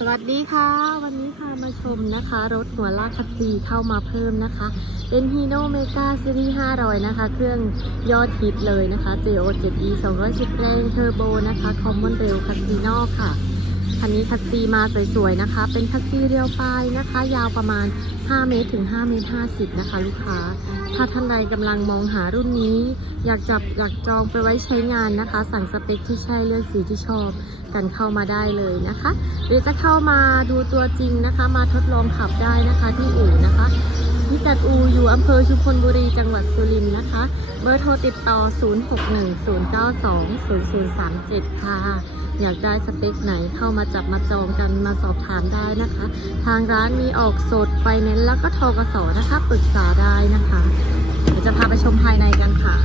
สวัสดีค่ะ วันนี้พามาชมนะคะ รถหัวลากคัสซีเข้ามาเพิ่มนะคะ เป็น Hino Mega Series 500 นะคะ เครื่องยอดฮิตเลยนะคะ JO7E 210 แรงเทอร์โบนะคะ Common Rail คัสซีนอค่ะ คันนี้คัสซีมาสวยๆนะคะ เป็นคัสซีเรียวปลายนะคะ ยาวประมาณ 5 เมตรถึง 5 เมตร 50 นะคะ ลูกค้า ถ้าท่านใดกำลังมองหารุ่นนี้ อยากจับอยากจองไปไว้ใช้งานนะคะ สั่งสเปคที่ใช่เลือกสีที่ชอบ กันเข้ามาได้เลยนะคะ หรือจะเข้ามาดูตัวจริงนะคะ มาทดลองขับได้นะคะที่อู่ นะคะพิกัดอูอยู่อำเภอชุมพลบุรีจังหวัดสุรินทร์นะคะ เบอร์โทรติดต่อ 0610920037 ค่ะ อยากได้สเปคไหนเข้ามาจับมาจองกันมาสอบถามได้นะคะ ทางร้านมีออกสดไฟแนนซ์แล้วก็ทกสนะคะปรึกษาได้นะคะเดี๋ยวจะพาไปชมภายในกันค่ะ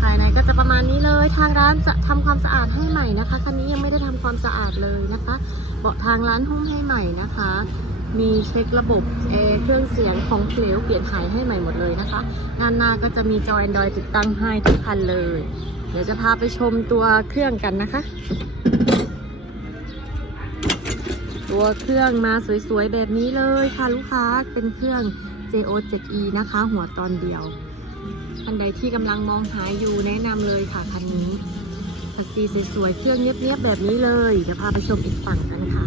ภายในก็จะประมาณนี้เลย ทางร้านจะทำความสะอาดให้ใหม่นะคะคันนี้ยังไม่ได้ทำความสะอาดเลยนะคะ เบาะทางร้านหุ้มให้ใหม่นะคะ มีเช็คระบบแอร์เครื่องเสียงของเหลวเปลี่ยนถ่ายให้ใหม่หมดเลยนะคะ ด้านหน้าก็จะมีจอ Android ติดตั้งให้ทุกคันเลย เดี๋ยวจะพาไปชมตัวเครื่องกันนะคะ ตัวเครื่องมาสวยๆแบบนี้เลยค่ะลูกค้าเป็นเครื่อง JO7E นะคะ หัวตอนเดียวท่านใดที่กำลังมองหาอยู่แนะนำเลยค่ะคันนี้คัสซีสวยๆเครื่องเนียบๆแบบนี้เลย เดี๋ยวพาไปชมอีกฝั่งกันค่ะ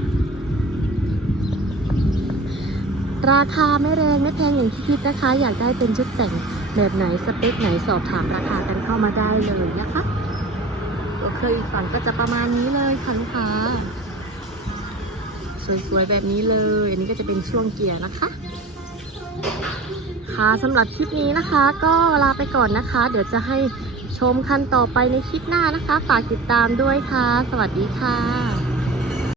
ราคาไม่แรงไม่แพงอย่างที่คิดนะคะ อยากได้เป็นชุดแต่งแบบไหนสเปคไหนสอบถามราคากันเข้ามาได้เลยนะคะตัวเคยฝั่งก็จะประมาณนี้เลยค่ะลูกค้าสวยๆแบบนี้เลย อันนี้ก็จะเป็นช่วงเกียร์นะคะ ค่ะสำหรับคลิปนี้นะคะ ก็ลาไปก่อนนะคะ เดี๋ยวจะให้ชมคันต่อไปในคลิปหน้านะคะ ฝากติดตามด้วยค่ะ สวัสดีค่ะ